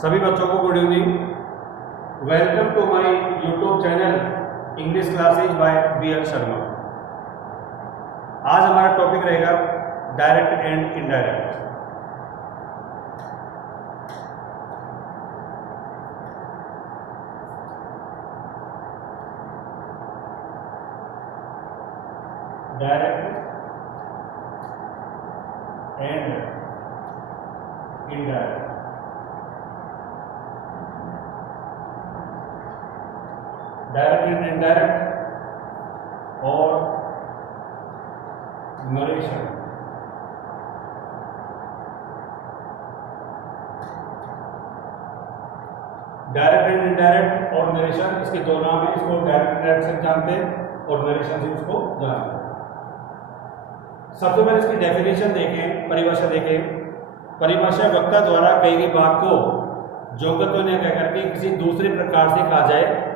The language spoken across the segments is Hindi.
सभी बच्चों को good evening. Welcome to my YouTube channel English classes by B L. Sharma. आज हमारा टॉपिक रहेगा direct and indirect. Direct and indirect. Direct and indirect और नरेशन। डायरेक्ट एंड इनडायरेक्ट और नरेशन, इसके दो नाम है। इसको डायरेक्ट इनडायरेक्ट से जानते हैं और नरेशन से उसको जानते हैं। सबसे पहले इसकी डेफिनेशन देखें, परिभाषा देखें। परिभाषा वक्ता द्वारा कही गई बात को जोगतों ने कह करके किसी दूसरे प्रकार से कहा जाए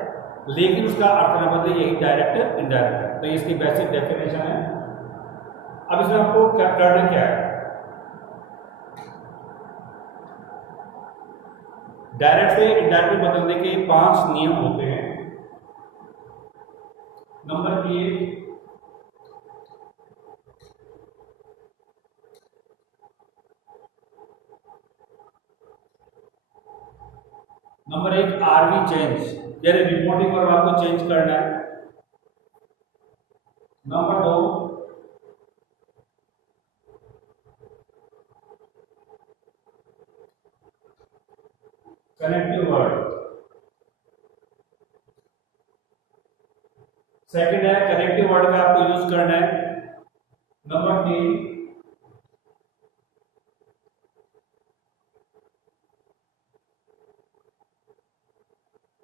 लेकिन उसका अर्थ न बदले, यही डायरेक्ट इनडायरेक्ट है। तो इसकी बेसिक डेफिनेशन है। अब इसमें आपको करना क्या है? डायरेक्ट से इनडायरेक्ट बदलने के 5 नियम होते हैं। नंबर 1, आरवी चेंज, यानी रिपोर्टिंग वर्ब आपको चेंज करना है। Number 2, connective word. सेकंड है कनेक्टिव वर्ड का आपको यूज करना है। नंबर 3,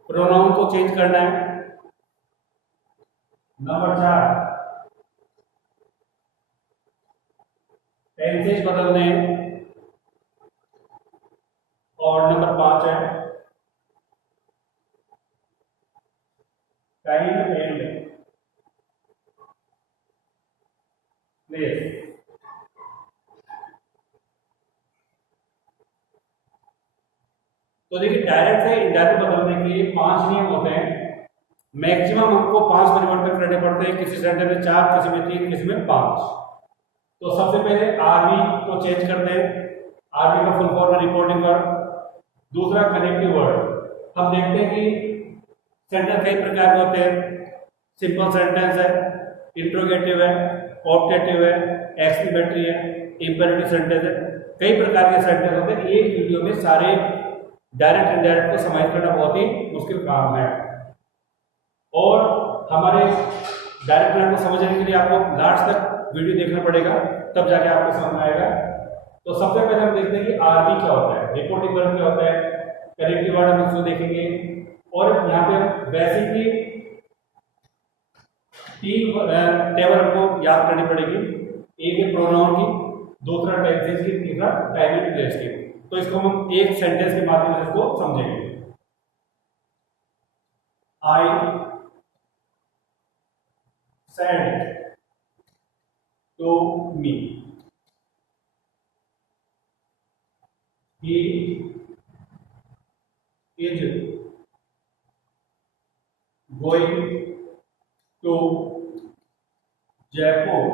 प्रोनाउन को चेंज करना है। नंबर 4, टेंसेज बदलने हैं। और नंबर 5 है टाइम एंड प्लेस। तो देखिए, डायरेक्ट से इनडायरेक्ट बदलने के 5 नियम होते हैं। मैक्सिमम हमको 5 परिवर्तन करने पड़ते हैं। किसी सेंटेंस में 4, किसी में 3, किसी में 5। तो सबसे पहले आरवी को चेंज करते हैं। आरवी का फुल फॉर्म है रिपोर्टिंग वर्ड। दूसरा कनेक्टिव वर्ड। हम देखते हैं कि सेंटेंस कई प्रकार के होते हैं। सिंपल सेंटेंस है, इंट्रोगेटिव है, ऑब्जेक्टिव है, एक्सक्लेमेटरी है, इंपेरेटिव सेंटेंस है। कई प्रकार के सेंटेंस होते हैं। एक वीडियो में सारे डायरेक्ट इनडायरेक्ट को समाहित करना बहुत ही मुश्किल काम है। और हमारे डायरेक्ट इनडायरेक्ट को समझने के लिए आपको लास्ट तक वीडियो देखना पड़ेगा, तब जाके आपको समझ में आएगा। तो सबसे पहले हम देखते हैं कि आरवी क्या होता है, रिपोर्टिंग वर्ब क्या होता है, कनेक्टिव वर्ड हम इसको देखेंगे। और यहाँ पे बेसिकली 3 टेबल हमको याद करनी पड़ेगी। एक है प्रोनाउन की, दूसरा टेंसेज की, तीसरा टाइम एंड प्लेस की। तो इसको हम एक सेंटेंस के माध्यम से इसको समझेंगे। I said to me, he is going to Jaipur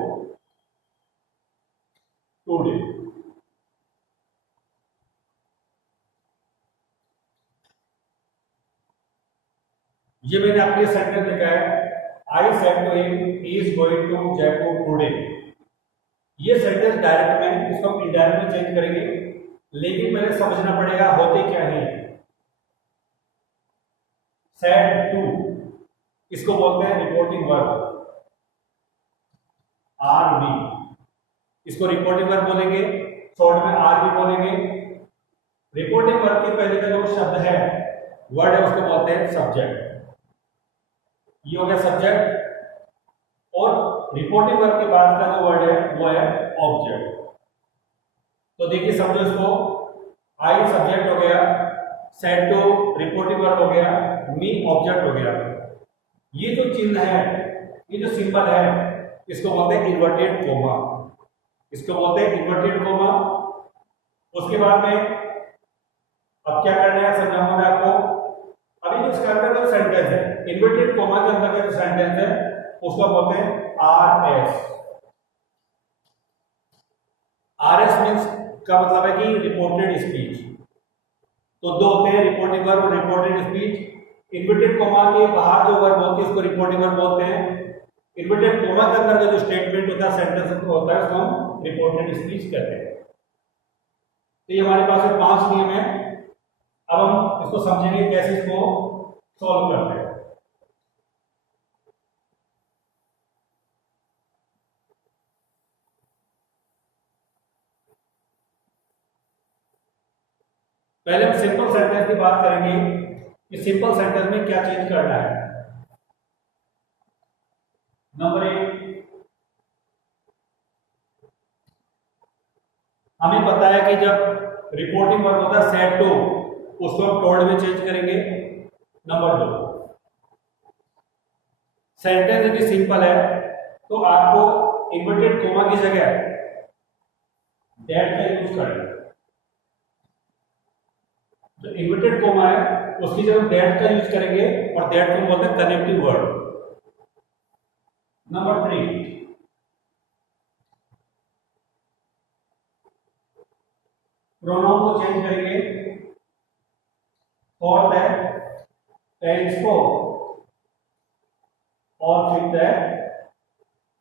today। ये मैंने आपके सेंटेंस लिखा है, I said to him he is going to Jaipur today. ये सेंटेंस डायरेक्ट में, इसको हम इनडायरेक्ट में चेंज करेंगे, लेकिन पहले समझना पड़ेगा होते क्या है। सेड टू, इसको बोलते हैं रिपोर्टिंग वर्ब, आरवी। इसको रिपोर्टिंग वर्ब बोलेंगे, शॉर्ट में आरवी बोलेंगे। रिपोर्टिंग वर्ब के पहले का जो शब्द है, वर्ड है, उसको बोलते हैं सब्जेक्ट। ये हो गया सब्जेक्ट। और रिपोर्टिंग वर्ब के बाद का जो वर्ड है वो है ऑब्जेक्ट। तो देखिए, समझो इसको, आई सब्जेक्ट हो गया, सेड टू रिपोर्टिंग वर्ब हो गया, मी ऑब्जेक्ट हो गया। ये जो चिन्ह है, ये जो सिंबल है, इसको बोलते हैं इन्वर्टेड कोमा। इसको बोलते हैं इन्वर्टेड कोमा। उसके बाद में अब क्या करना है समझाऊंगा मैं आपको। अभी जो इसके अंदर जो सेंटेंस है, इन्वर्टेड कोमा के अंदर का जो सेंटेंस है उसको बोलते हैं आरएस। आरएस मींस का मतलब है कि रिपोर्टेड स्पीच। तो दो होते हैं, रिपोर्टिंग वर्ब और रिपोर्टेड स्पीच। इन्वर्टेड कोमा के बाहर जो वर्ब होती है उसको रिपोर्टिंग वर्ब बोलते हैं। इन्वर्टेड कोमा के अंदर का जो स्टेटमेंट होता है, सेंटेंस होता है, उसको हम रिपोर्टेड स्पीच कहते हैं। तो ये हमारे पास 5 नियम है। अब हम इसको समझेंगे कैसे इसको सॉल्व करते हैं। पहले हम सिंपल सेंटेंस की बात करेंगे कि सिंपल सेंटेंस में क्या चेंज करना है। नंबर 1, हमें पता है कि जब रिपोर्टिंग वर्ब होता है सेड टू, उसको हम टोल्ड में चेंज करेंगे। नंबर 2, सेंटेंस यदि सिंपल है तो आपको इन्वर्टेड कोमा की जगह दैट का यूज करना है। जो इन्वर्टेड कोमा है उसकी जगह दैट का यूज करेंगे और दैट को बोलते हैं कनेक्टिव वर्ड। नंबर 3, प्रोनाउन को चेंज करेंगे। फोर्थ है टेंस को, और फिफ्थ है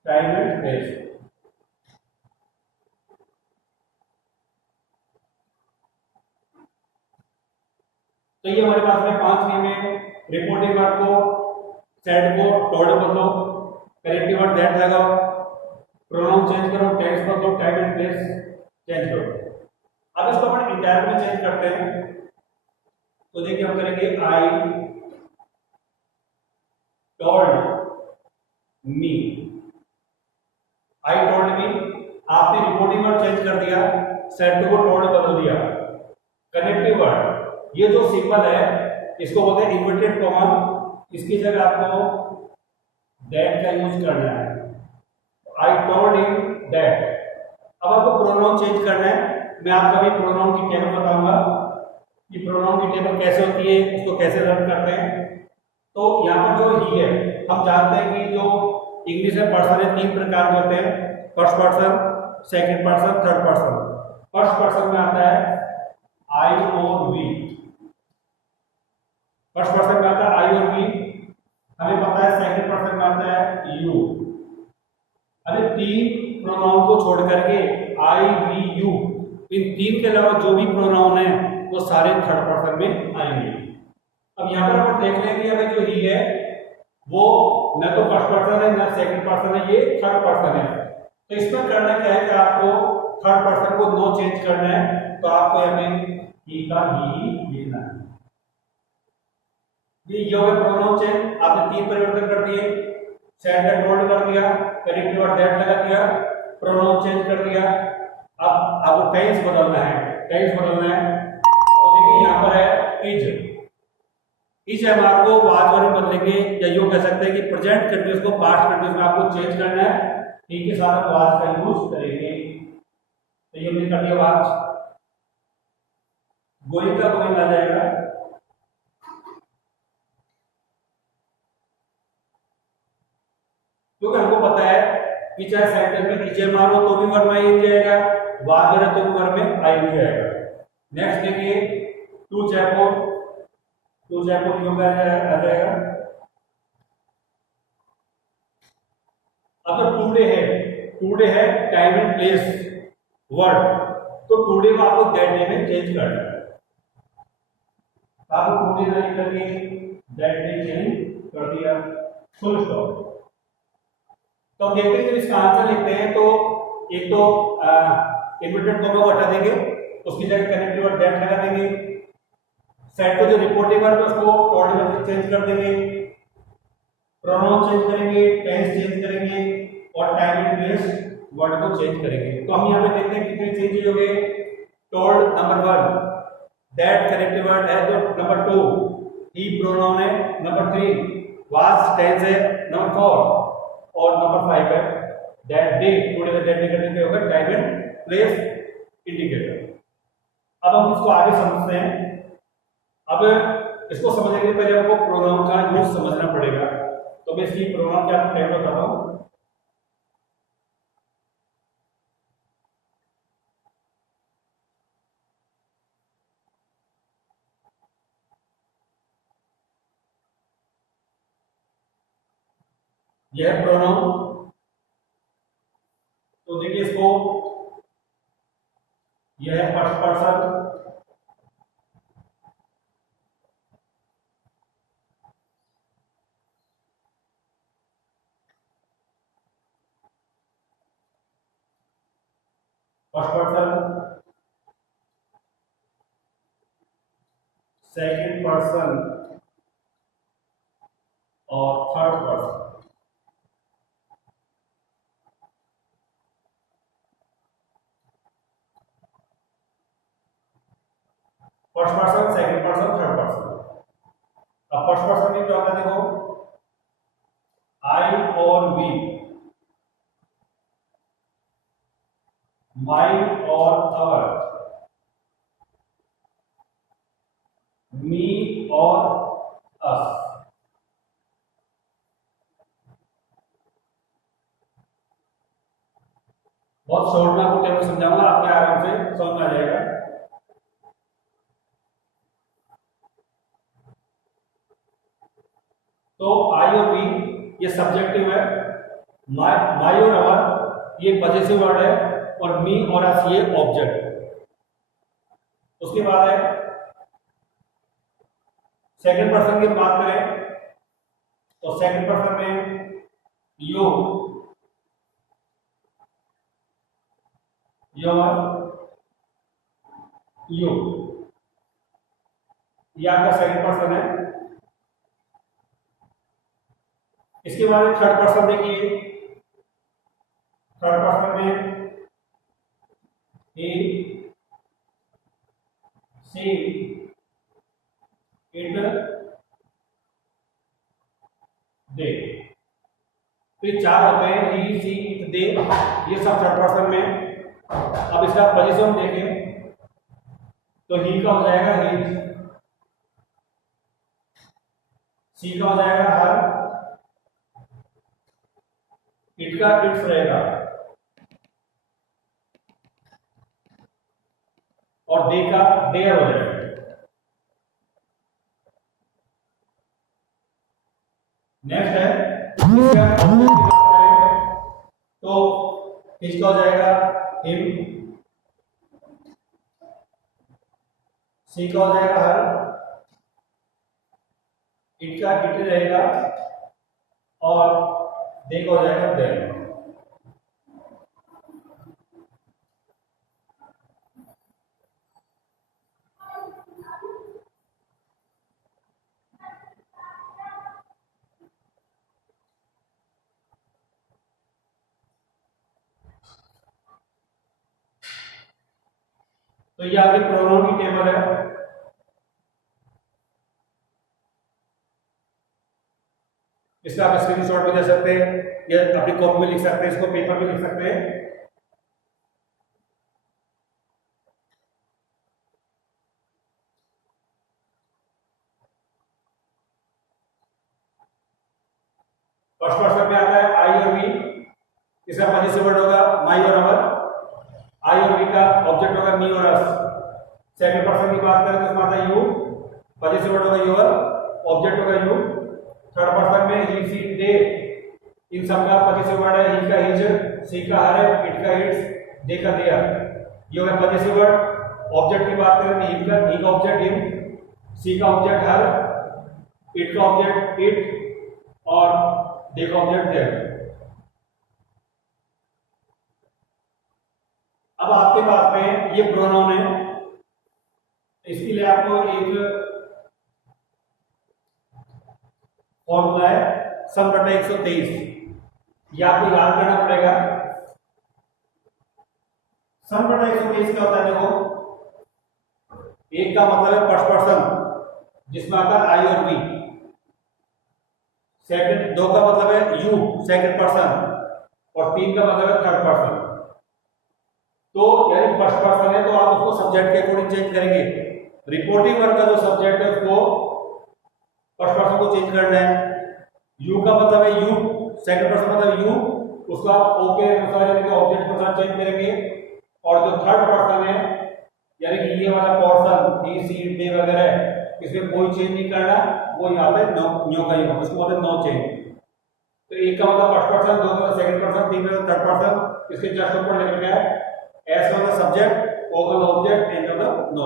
टाइम एंड प्लेस। तो ये हमारे पास में 5 नियम है। रिपोर्टिंग वर्ब को सेड को टोल्ड बदलो, करेक्टिव वर्ड दैट लगाओ, प्रोनाउन चेंज करो, टेंस बदलो, टाइम एंड प्लेस चेंज करो। अब इसको अपन इंडायरेक्ट में चेंज करते हैं। तो देखिए हम करेंगे I told me. I told me, आपने रिपोर्टिंग वर्ड चेंज कर दिया, सेड को टोल्ड बदल दिया। कनेक्टिव वर्ड, ये जो सिंबल है इसको बोलते हैं इन्वर्टेड कोमा, इसकी जगह आपको दैट का यूज करना है। I told him that. अब आपको प्रोनाउन चेंज करना है। मैं आपको अभी प्रोनाउन की टेबल बताऊंगा कि प्रोनाउन की टेबल कैसे होती है, उसको कैसे रन करते हैं। तो यहाँ पर जो ही है, हम जानते हैं कि जो इंग्लिश में पर्सन है 3 प्रकार के होते हैं, first person, second person, third person. First person में आता है आई और वी। फर्स्ट पर्सन में आता है आई और वी। हमें पता है सेकंड पर्सन में आता है यू। अरे 3 प्रोनाउन को छोड़ करके आई वी यू, इन 3 के अलावा जो भी प्रोनाउन है वो सारे थर्ड पर्सन में आएंगे। अब यहाँ पर हम देख लेंगे अगर जो ही है वो न तो फर्स्ट पर्सन है न सेकंड पर्सन है, ये थर्ड पर्सन है। तो इसमें करना क्या है कि आपको थर्ड पर्सन को नो चेंज करना है। तो आपको यहाँ पे ही का ही लिखना है। ये हो गया प्रोनाउन चेंज। आपने 3 परिवर्तन कर दिए, सेड एंड टोल्ड कर दिया, करेक्टिव वर्ड दैट लगा दिया, प्रोनाउन चेंज कर दिया। अब आपको टेंस बदलना है। टेंस बदलना है तो देखिए यहाँ पर है इज हम आपको आज में बदलेंगे, या यूं कह सकते हैं कि प्रेजेंट कंटिन्यूअस को पास्ट कंटिन्यूअस में आपको चेंज करना है। ठीक के साथ आप आज का यूज करेंगे। तो ये हमने कर दिया आज, गोइंग का गोइंग आ जाएगा। क्योंकि हमको पता है कि चाहे सेंटेंस में इजे मारो तो भी वर्ब में आ जाएगा, बाद में तो भी वर्ब में आ जाएगा। नेक्स्ट देखिए टू जयपुर क्यों आ जाएगा। अब तो टुडे है टाइम एंड प्लेस वर्ड, तो टुडे को आपको दैट डे में चेंज करना है। आपको टुडे ना लिख करके दैट डे चेंज कर दिया, फुल स्टॉप। तो हम देखते हैं जब इसका आंसर लिखते हैं तो एक तो इन्वर्टेड कोमा को हटा देंगे, उसकी जगह कनेक्टिव वर्ड दैट लगा देंगे। सेट को जो रिपोर्टिंग वर्ब है उसको टोल्ड में चेंज कर देंगे, प्रोनाउन चेंज करेंगे, टेंस चेंज करेंगे और टाइम एंड प्लेस वर्ड को चेंज करेंगे। तो हम यहाँ पे देखते हैं कितने चेंजेस हो गए। Told number 1, that connective word है जो नंबर 2, ही प्रोनाउन है नंबर 3, वाज टेंस है नंबर 4 और नंबर 5 है दैट डे। टुडे का दैट डे का क्या होगा, टाइम एंड प्लेस इंडिकेटर। अब हम इसको आगे समझते हैं अब इसको समझने के लिए पहले आपको प्रोनाउन का यूज समझना पड़ेगा। तो मैं इसकी प्रोनाउन क्या आपको बताता हूँ। यह है प्रोनाउन। तो देखिए इसको, यह है फर्स्ट पर्सन, सेकंड पर्सन और third person. First person, second person, third person. अब फर्स्ट पर्सन में क्या होता है, देखो आई और वी, माई और अवर, मी और अस। बहुत शॉर्ट में आपको टेबल समझाऊंगा, आपके आराम से समझ में आ जाएगा। तो आई और वी ये सब्जेक्टिव है, माई और अवर ये पॉजिटिव वर्ड है, और मी और अस ये ऑब्जेक्ट। उसके बाद है सेकंड पर्सन की बात करें तो सेकंड पर्सन में यू, योर, यू, ये आपका सेकंड पर्सन है। इसके बाद थर्ड पर्सन देखिए, थर्ड पर्सन में ही, सी, इट, दे। तो ये चार होते हैं, ही, सी, इट, दे, ये सब थर्ड पर्सन में। अब इसका पोजीशन देखें तो ही का हो जाएगा हिज, सी का हो जाएगा हर, इट का इट्स रहेगा, और दे का देयर हो जाएगा। नेक्स्ट है तो इसका हो जाएगा हिम, सी का हो जाएगा हर, इट का इट रहेगा, और दे का हो जाएगा देयर। तो ये आपकी प्रोनाउन की टेबल है। इसका आप स्क्रीनशॉट भी ले सकते हैं, या अपनी कॉपी में लिख सकते हैं, इसको पेपर में लिख सकते हैं। फर्स्ट पर्सन में आता है आई और वी, इसका पॉजिटिव वर्ड होगा माई और अवर, आई और वी का ऑब्जेक्ट होगा मी और अस। सेकंड पर्सन की बात करें तो इसमें आता है यू, पॉजिटिव वर्ड होगा योर, ऑब्जेक्ट होगा यू। थर्ड पर्सन में ही, सी, दे, इन सब का पॉजिटिव वर्ड है, ही का हिज, सी का हर, इट का इट्स, दे का देयर, ये होगा पॉजिटिव वर्ड। ऑब्जेक्ट की बात करें तो ही का ऑब्जेक्ट हिम, सी का ऑब्जेक्ट हर, इट का ऑब्जेक्ट इट, और दे का ऑब्जेक्ट देयर। अब आपके पास में ये प्रोनाउन है, इसके लिए आपको एक फॉर्मूला है सम बटा 123, ये आपको याद करना पड़ेगा। सम बटा 123 क्या होता है, देखो एक का मतलब है फर्स्ट पर्सन जिसमें आता है आई और वी, सेकंड, दो का मतलब है यू सेकंड पर्सन, और तीन का मतलब है थर्ड पर्सन। तो यानी फर्स्ट पर्सन है तो आप उसको सब्जेक्ट के अकॉर्डिंग चेंज करेंगे। रिपोर्टिंग वर्ब का जो सब्जेक्ट है उसको फर्स्ट पर्सन को चेंज करना है। यू का मतलब है यू, सेकंड पर्सन मतलब यू, उसका ओके अनुसार यानी कि ऑब्जेक्ट के अनुसार चेंज करेंगे। और जो थर्ड पर्सन है यानी कि ये वाला पोर्शन ही सी दे वगैरह इसमें कोई चेंज नहीं करना, वो यहाँ पे नो का ही होगा, उसको बोलते हैं नो चेंज। तो एक का मतलब फर्स्ट पर्सन, दो का मतलब सेकंड पर्सन, तीन का मतलब थर्ड पर्सन, इसके जस्ट ऊपर लिखा गया है एस का मतलब सब्जेक्ट, ओ का मतलब ऑब्जेक्ट, एन का मतलब नो।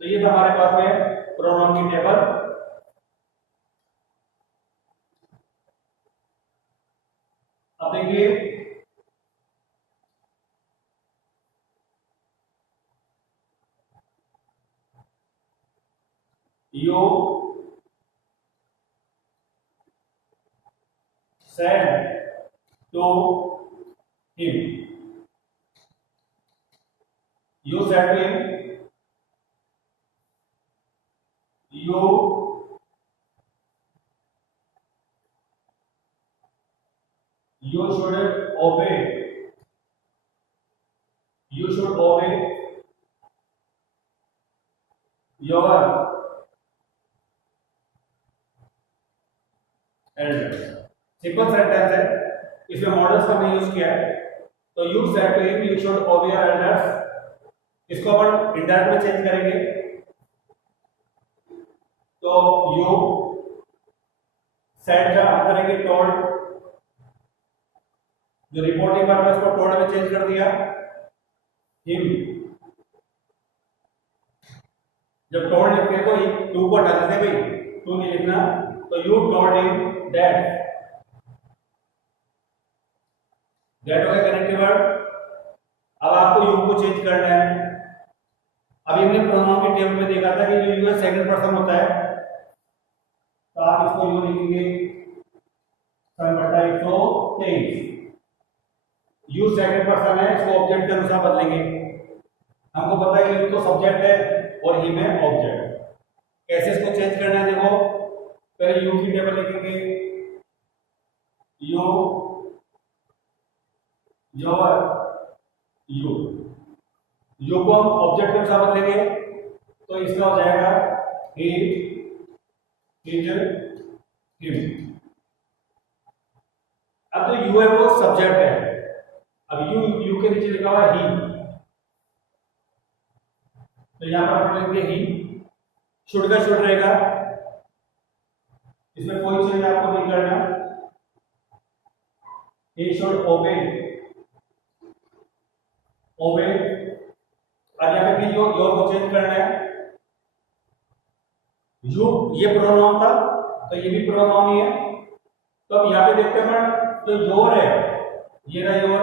तो ये था हमारे पास में प्रोनाउन की टेबल। अब देखिए you said to him, you said to him, you should obey, you should obey your elders। Simple sentence है, इसमें मॉडल्स का हमने यूज किया है। तो you said to him you should obey your elders, इसको अपन इंडायरेक्ट में चेंज करेंगे। तो यू सेड का हम करेंगे टोल्ड, जो रिपोर्टिंग वर्ब है उसको टोल्ड में चेंज कर दिया। हिम जब टोल्ड लिखते हैं तो टू को हटा देते हैं भाई, टू नहीं लिखना। तो you told him that, that हो गया कनेक्टिव वर्ड। अब आपको यू को चेंज करना है। अभी हमने प्रोनाउन की टेबल में देखा था कि जो यू है सेकंड पर्सन होता है, तो आप इसको यू लिखेंगे सन बटा 123। यू सेकंड पर्सन है, इसको ऑब्जेक्ट के अनुसार बदलेंगे। हमको पता है कि यू तो सब्जेक्ट है और हिम है ऑब्जेक्ट। कैसे इसको चेंज करना है देखो, पहले यू की टेबल लिखेंगे, यू योर यू, यू को हम ऑब्जेक्ट के अनुसार बदलेंगे। तो इसका हो जाएगा ही हिज हिम। अब तो यू है वो सब्जेक्ट है, अब यू के नीचे लिखा हुआ है ही, तो यहां पर हम लिखेंगे ही। शुड का शुड रहेगा, इसमें कोई चेंज आपको नहीं करना। ही शुड ओबे, ओबे। और यहां पे भी योर को चेंज करना है। यू ये प्रोनाउन था तो ये भी प्रोनाउन ही है। तो अब यहां पे देखते हैं तो योर है, ये रहा योर,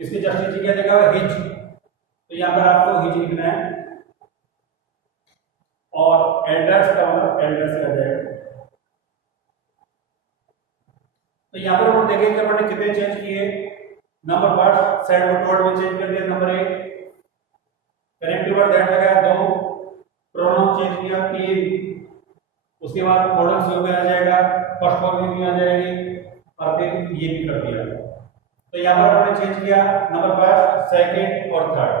इसके जस्ट नीचे क्या देखा हुआ हिज, तो यहां पर आपको हिज लिखना है। और एल्डर्स का मतलब एल्डर्स आ जाएगा। तो यहां पर हम देखेंगे कि हमने कितने चेंज किए। नंबर फर्स्ट सेड को टोल्ड में चेंज कर दिया, नंबर 1 कनेक्टिव वर्ड दैट लगाया 2, प्रोनाउन चेंज किया 3, उसके बाद मॉडल्स यूज में आ जाएगा, फर्स्ट फॉर्म में भी आ जाएगी, और फिर ये भी कर दिया। तो यहां पर हमने चेंज किया नंबर फर्स्ट, सेकंड और थर्ड।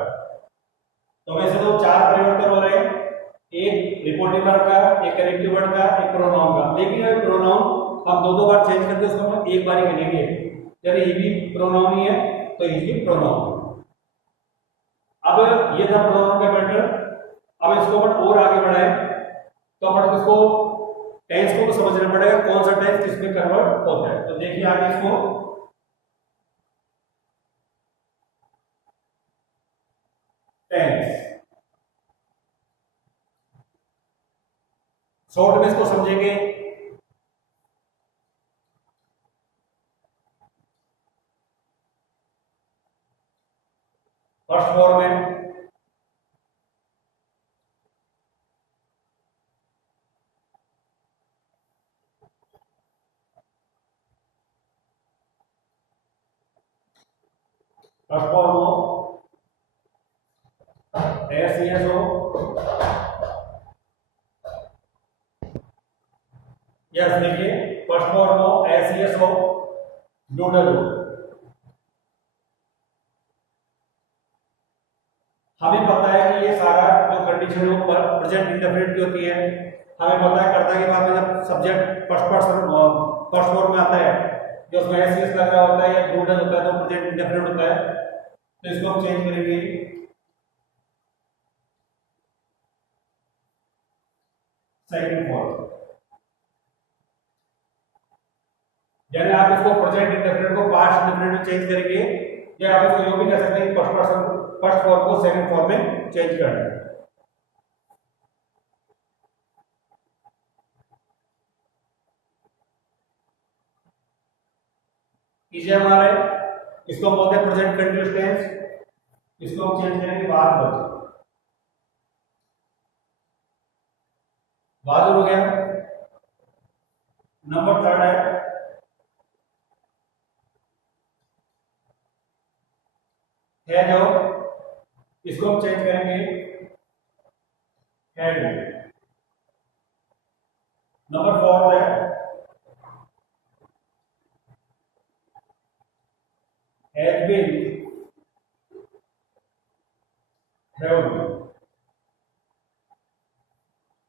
तो वैसे तो 4 परिवर्तन हो रहे हैं, एक रिपोर्टिंग वर्ड का, एक कनेक्टिव वर्ड का, एक प्रोनाउन का। लेकिन ये प्रोनाउन हम दो बार चेंज करके उसको हम एक बार ही करेंगे। यानी ये भी प्रोनाउन ही है तो ये भी प्रोनाउन। अब ये था प्रोनाउन का मैटर। अब इसको अपन और आगे बढ़ाए तो अपन इसको टेंस को समझना पड़ेगा, कौन सा टेंस किसमें कन्वर्ट होता है। तो देखिए आगे इसको टेंस शॉर्ट में इसको समझेंगे। फर्स्ट फॉर्म में फर्स्ट फॉर्म हो एस एस हो, यस देखिए फर्स्ट फॉर्म हो एस एस हो, डूडल हो। हमें पता है कि ये सारा जो कंडीशन कंडीशन वो प्रेजेंट इंडेफिनिट की होती है। हमें पता है कर्ता के बाद में जब सब्जेक्ट फर्स्ट फॉर्म में आता है, जो उसमें एस लग रहा होता है या गुड होता है तो प्रेजेंट इंडेफिनिट होता है। तो इसको हम चेंज करेंगे सेकंड फॉर्म। यानी आप इसको प्रेजेंट इंडेफिनिट को पास्ट इंडेफिनिट में चेंज करेंगे, या आप इसको यूं भी कह सकते हैं कि फर्स्ट फॉर्म को सेकंड फॉर्म में चेंज करना है। कीजिए हमारे, इसको हम बोलते हैं प्रेजेंट कंटीन्यूअस टेंस। इसको हम चेंज करेंगे बाद हो गया। नंबर थर्ड है जो, इसको हम चेंज करेंगे हैड। नंबर फोर्थ है हैज बीन, हैव बीन।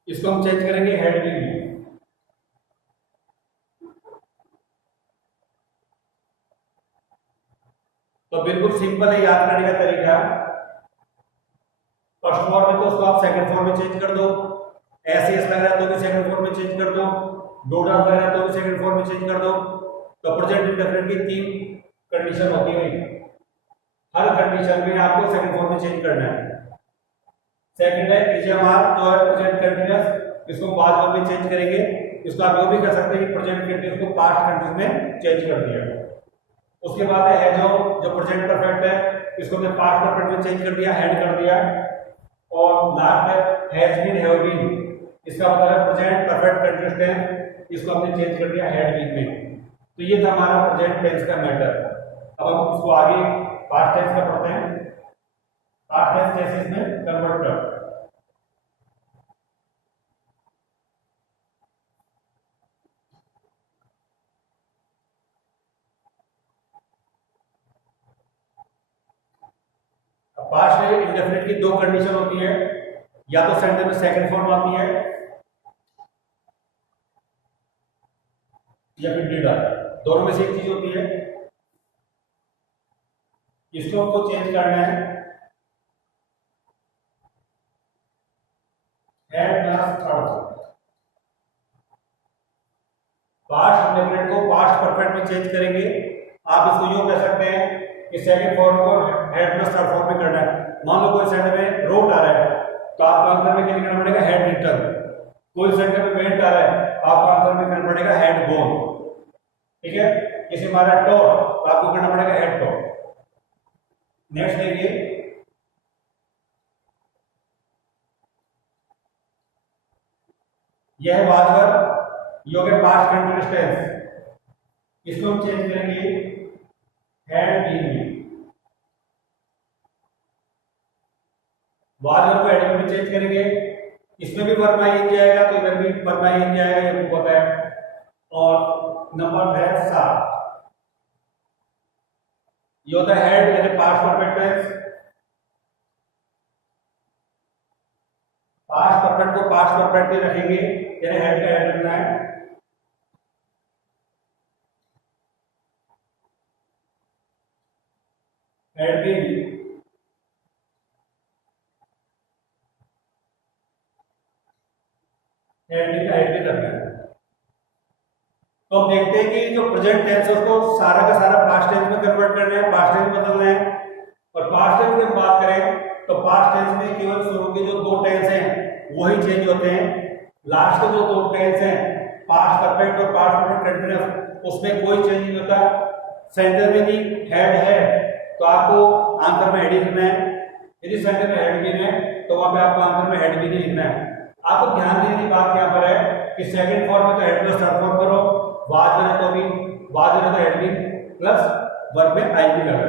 इसको हम चेंज करेंगे हैड बीन में। तो बिल्कुल सिंपल है याद करने का तरीका। फर्स्ट फॉर्म में तो उसको आप सेकंड फॉर्म में चेंज कर दो, एस एस लग रहा है तो भी सेकंड फॉर्म में चेंज कर दो, डोडा लग रहा है तो भी सेकंड फॉर्म में चेंज कर दो। तो प्रेजेंट इंडेफिनिट की तीन कंडीशन होती है, हर कंडीशन में आपको सेकंड फॉर्म में चेंज करना है। सेकंड है पीजीएमआर जो है प्रेजेंट कंटीन्यूअस, इसको बाद फॉर्म में चेंज करेंगे। इसको आप वो भी कर सकते हैं कि प्रेजेंट कंटीन्यूअस को पास्ट कंटीन्यूअस में चेंज कर दिया। उसके बाद है जो प्रेजेंट परफेक्ट है, इसको हमने पास्ट परफेक्ट में चेंज कर दिया, हैड कर दिया। और लास्ट है हैज बीन, हैव बीन, इसका मतलब है प्रेजेंट परफेक्ट कंटीन्यूअस टेंस, इसको हमने चेंज कर दिया हैड बीन में। तो ये था हमारा प्रेजेंट टेंस का मैटर। अब हम इसको आगे पास्ट टेंस का पढ़ते हैं। पास्ट टेंस कैसे इसमें कन्वर्ट कर। पास्ट इंडेफिनिट की दो कंडीशन होती है, या तो सेंटेंस में सेकंड फॉर्म आती है या फिर डिड आती है, दोनों में से एक चीज होती है। इसको हमको चेंज करना है had plus third. Past indefinite को पास्ट परफेक्ट में चेंज करेंगे। आप इसको यूं कह सकते हैं कि सेकंड फॉर्म को हैड प्लस थर्ड फॉर्म में करना है। मान लो कोई सेंटेंस में रोट आ रहा है तो आपको आंसर में क्या लिखना पड़ेगा, हैड रिटन। कोई सेंटेंस में वेंट आ रहा है आपको आंसर में करना पड़ेगा हैड गॉन। ठीक है, इसे हमारा टॉ, तो आपको करना पड़ेगा हैड टॉ। नेक्स्ट देखिए, यह है वाजवर, ये हो गया पास्ट कंटीन्यूअस टेंस। इसको हम चेंज करेंगे हैड बीन में। वाजवर को हैड में चेंज करेंगे, इसमें भी वर्ब आई जाएगा तो इधर भी वर्ब आई जाएगा, ये हमको पता है। और नंबर है 7, ये होता है हैड यानी past perfect tense. Past perfect को पास्ट परफेक्ट में रखेंगे, यानी हेड का हेड रखना है। हेड भी हेड का हेड भी रखना है। तो हम देखते हैं कि जो प्रेजेंट टेंस है उसको सारा का सारा पास्ट टेंस में कन्वर्ट करना है, पास्ट टेंस में बदलना है। और पास्ट टेंस की बात करें तो पास्ट टेंस में केवल शुरू के जो दो टेंस हैं वही चेंज होते हैं। लास्ट के जो दो टेंस हैं पास्ट परफेक्ट और पास्ट परफेक्ट कंटीन्यूअस, उसमें कोई चेंज नहीं होता। सेंटेंस में भी हेड है तो आपको आंसर में हेड ही लिखना है। यदि सेंटेंस में हेड भी है तो वहां पे आपको आंसर में हेड भी नहीं लिखना है। आपको ध्यान देने की बात यहाँ पर है कि सेकंड फॉर्म में तो हेड प्लस थर्ड फॉर्म करो, बाद में तो भी बाद में तो हेड भी प्लस वर्ब में आई भी लगा।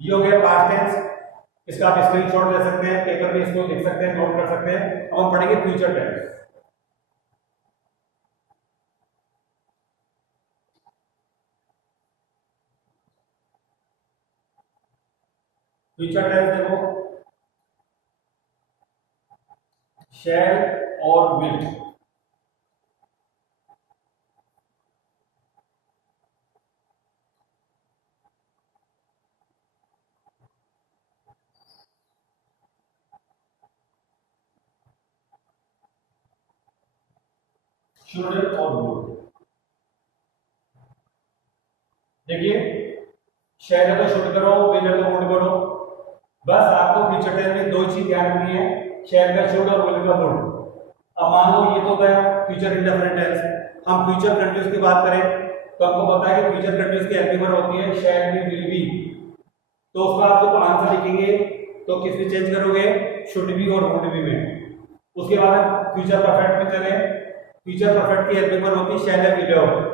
ये हो गया पास्ट टेंस। इसका आप स्क्रीनशॉट ले सकते हैं, पेपर में इसको लिख सकते हैं, नोट कर सकते हैं। अब हम पढ़ेंगे फ्यूचर टेंस। फ्यूचर टेंस देखो, शैल और विल। शुड और वुड। देखिए शैल है तो शुड करो, विल है तो वुड करो। बस आपको फ्यूचर टेंस में दो चीज ध्यान रखनी है, शैल का शुड और विल का वुड। अब मान लो ये तो गया फ्यूचर इंडेफिनिट टेंस। हम फ्यूचर कंटिन्यूअस की बात करें तो आपको पता है कि फ्यूचर कंटिन्यूअस की हेल्पिंग वर्ब होती है शैल बी, विल बी। तो उसका आप जो आंसर लिखेंगे तो किस में चेंज करोगे, शुड बी और वुड बी में। उसके बाद फ्यूचर परफेक्ट में चले, फ्यूचर परफेक्ट की हेल्पिंग वर्ब होती है शैल है, विल है।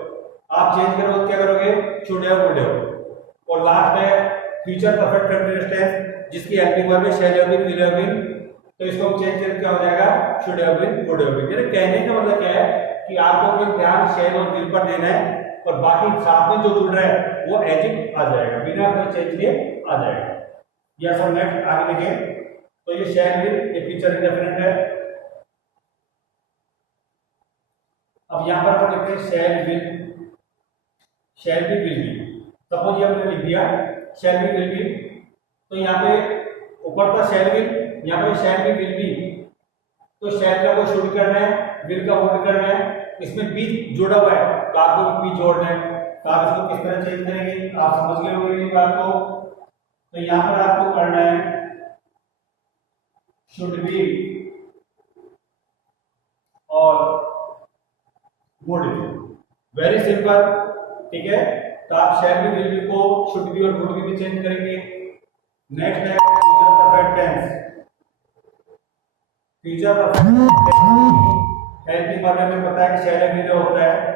आप चेंज करोगे क्या करोगे, शुड है, वुड है। और लास्ट है फ्यूचर परफेक्ट कंटिन्यूअस टेंस जिसकी हेल्पिंग वर्ब है शैल है, विल है, तो इसको हम चेंज करके क्या हो जाएगा, should have been, would have been. यानी कहने का मतलब क्या है कि आपको केवल ध्यान शैल और विल पर देना है और बाकी साथ में जो जुड़ रहा है वो एज इट आ जाएगा, बिना कोई चेंज लिए आ जाएगा। या सर नेक्स्ट आगे देखें तो ये शैल विल ये फ्यूचर इंडेफिनिट है। अब यहां पर अपन लिखते हैं शैल will, shell be, will B. Suppose ये हमने लिख दिया शैल बी, विल बी, तो यहाँ पे ऊपर था शैल विल, यहाँ पे शैल बी, विल बी। तो शैल का को शुड करना है, विल का वुड करना है, इसमें बी जुड़ा हुआ है तो आपको बी जोड़ना है। तो आप इसको किस तरह चेंज करेंगे, आप समझ गए होंगे ये बात को। तो यहाँ पर आपको करना है शुड बी और वुड बी, वेरी सिंपल, ठीक है। तो आप शैल बी, विल बी को शुड बी और वुड बी में चेंज करेंगे। नेक्स्ट है future perfect tense. Future perfect helping verb में पता है कि शैल है, विल होता है।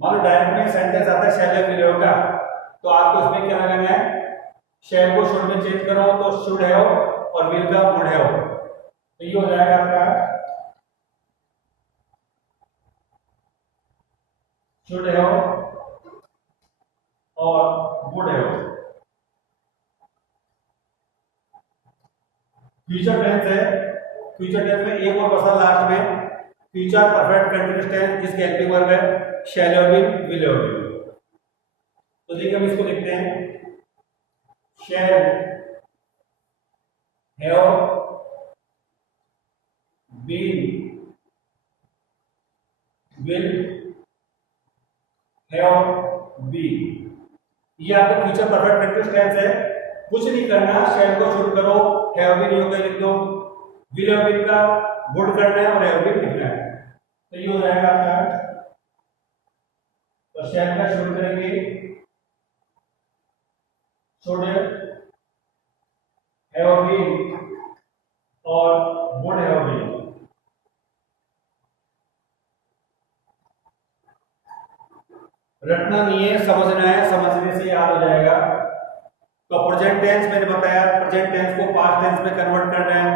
मान लो डायरेक्ट में सेंटेंस आता है शैल है, विल होगा, तो आपको इसमें क्या लगाना है, शैल को शुड में चेंज करो तो शुड है और विल का वुड है। तो ये हो जाएगा आपका शुड है और वुड है। फ्यूचर टेंस है, फ्यूचर टेंस में एक और बसा लास्ट में फ्यूचर परफेक्ट कंटीन्यूअस टेंस जिसके हेल्पिंग वर्ब है shall have been, will have been. तो देखिए हम इसको लिखते हैं shall have been, will have been. ये आपका फ्यूचर परफेक्ट कंटीन्यूअस टेंस है। कुछ नहीं करना, शैल को शुरू करो, हैव बीन योग लिख दो, विल हैव बीन का वुड करना है और हैव बीन लिखना है। तो ये हो जाएगा आपका, तो शैल का शुरू करेंगे शुड हैव बीन और वुड हैव बीन। रटना नहीं है, समझना है, समझने से याद हो जाएगा। तो प्रेजेंट टेंस मैंने बताया, प्रेजेंट टेंस को पास्ट टेंस में कन्वर्ट करना है।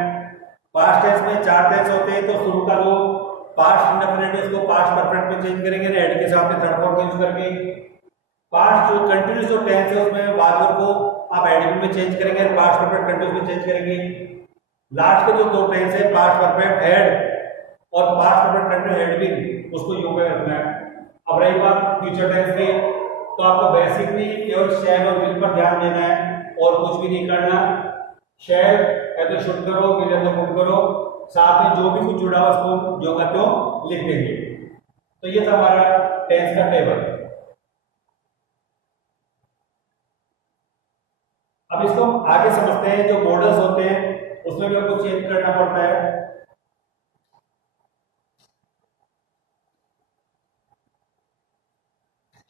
पास्ट टेंस में चार टेंस होते हैं, तो शुरू का जो पास्ट इंडेफिनिट है उसको पास्ट परफेक्ट में चेंज करेंगे, हेड के सामने थर्ड फॉर्म यूज करके। पास्ट जो कंटिन्यूअस जो टेंस है उसमें वादवर को आप एडजेक्टिव में चेंज करेंगे, पास्ट परफेक्ट कंटिन्यूअस में चेंज करेंगे। लास्ट के जो दो टेंस है पास्ट परफेक्ट हेड और पास्ट परफेक्ट कंटिन्यूअस हेड भी, उसको योग में रखना है। अब रही बात फ्यूचर टेंस की, तो आपको बेसिकली केवल शैल और विल पर ध्यान देना है और कुछ भी नहीं करना। शैल है तो शुड करो, विल है तो वुड करो, साथ में जो भी कुछ जुड़ा हुआ उसको जो करते हो लिख देंगे। तो ये था हमारा टेंस का टेबल। अब इसको हम आगे समझते हैं, जो मॉडल्स होते हैं उसमें भी हमको चेंज करना पड़ता है।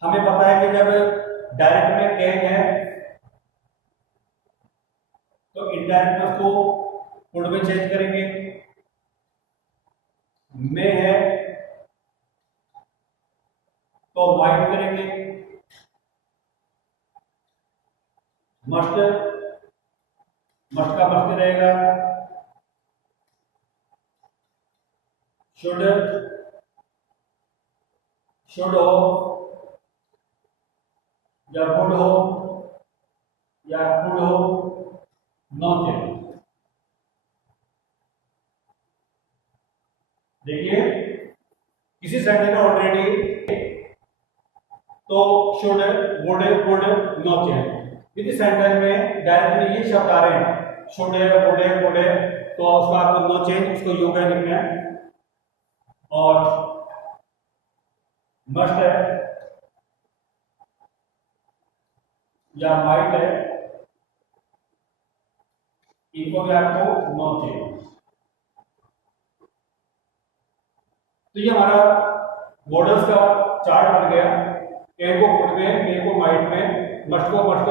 हमें पता है कि जब डायरेक्ट में कैन है तो इनडायरेक्ट में उसको वुड में चेंज करेंगे। में है तो वाइट करेंगे। मस्ट, मस्ट का मस्ट रहेगा। शुड, शुड हो या वुड हो या कुड हो, नो चेंज। देखिए किसी सेंटेंस में ऑलरेडी तो should would could no change. यदि सेंटेंस में डायरेक्टली ये शब्द आ रहे हैं शुड वुड कुड, तो उसका आपको नो चेंज, उसको योग है लिखना है। और मस्ट है या माइट है, इनको भी आपको नो चेंज। तो ये हमारा मॉडल्स का चार्ट बन गया। ए को गुड में, ए को माइट में, मस्ट को मस्ट,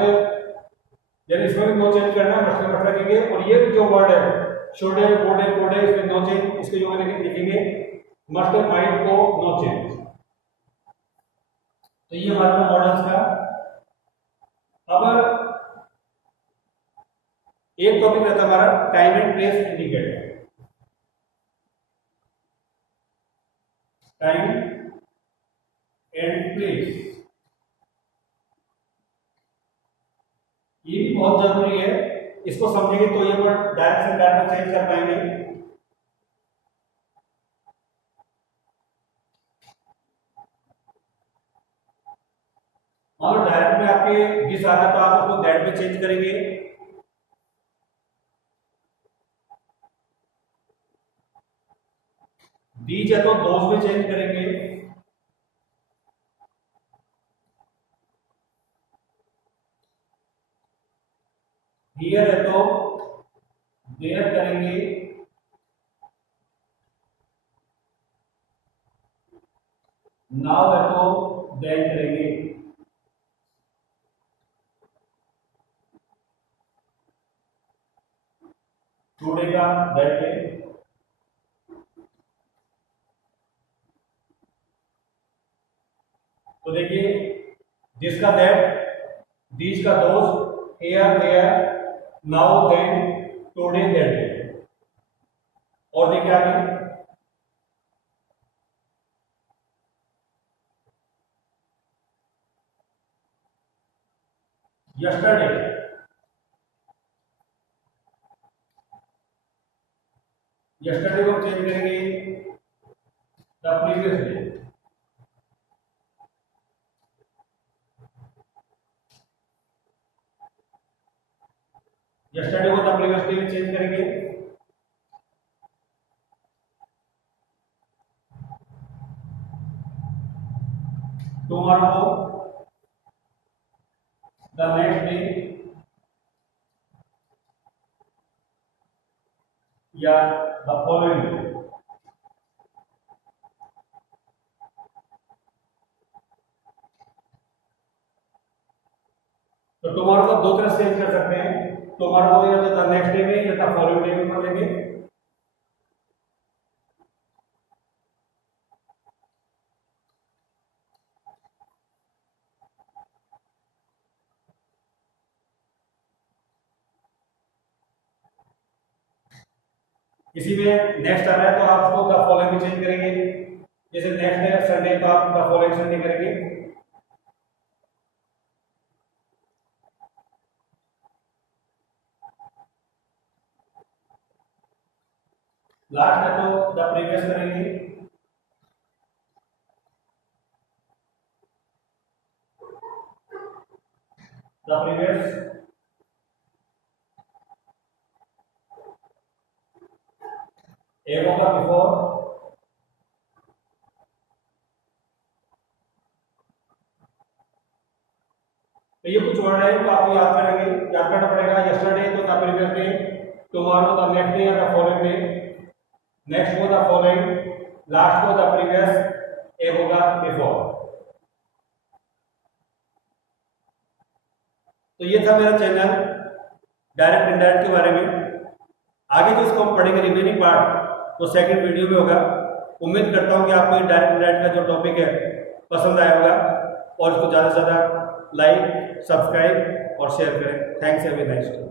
यानी इसमें भी नो चेंज करना है, मस्ट में मस्ट रखेंगे। और ये जो वर्ड है शुड है वुड है कुड है, इसमें नो चेंज, इसके योग लिखेंगे मस्ट माइट को नो चेंज। तो ये हमारा मॉडल्स का। अब एक टॉपिक रहता है हमारा time and place indicator. Time and place ये भी बहुत जरूरी है, इसको समझेंगे तो ये वर्ड डायरेक्ट से डायरेक्ट चेंज कर पाएंगे। और डायरेक्ट में आपके दिस आ रहा तो आप उसको दैट में चेंज करेंगे। दीज है तो दोज में चेंज करेंगे। हियर है तो देयर करेंगे। नाउ है तो देन करेंगे। टुडे का दैट है। तो देखिए दिस का दैट, दीज का those, here there, now then, today that. और देखिए आगे यस्टरडे, यस्टरडे को चेंज करेंगे द प्रीवियस डे। यस्टरडे को द प्रीवियस डे में चेंज करेंगे। टुमारो को द नेक्स्ट डे या द फॉलोइंग डे। तो टुमारो को दो तरह से चेंज कर सकते हैं, टुमारो को या तो द नेक्स्ट डे में या द फॉलोइंग डे में कर लेंगे। इसी में नेक्स्ट आ रहा है तो आप उसको द फॉलोइंग में चेंज करेंगे। जैसे नेक्स्ट है संडे तो आप द फॉलोइंग संडे करेंगे। लास्ट है तो द प्रीवियस करेंगे। द प्रीवियस, एक होगा बिफोर, तो ये कुछ वर्ड है तो आपको याद करेंगे, याद करना पड़ेगा। यस्टरडे तो the previous day, tomorrow the next day या द फॉलोइंग डे, नेक्स्ट को द फॉलोइंग, लास्ट को द प्रीवियस, एक होगा बिफोर। तो ये था मेरा चैनल डायरेक्ट इनडायरेक्ट के बारे में। आगे जो इसको हम पढ़ेंगे रिमेनिंग पार्ट तो सेकंड वीडियो में होगा। उम्मीद करता हूं कि आपको डायरेक्ट इनडायरेक्ट का जो टॉपिक है पसंद आया होगा और इसको ज़्यादा से ज़्यादा लाइक, सब्सक्राइब और शेयर करें। Thanks, have a nice day.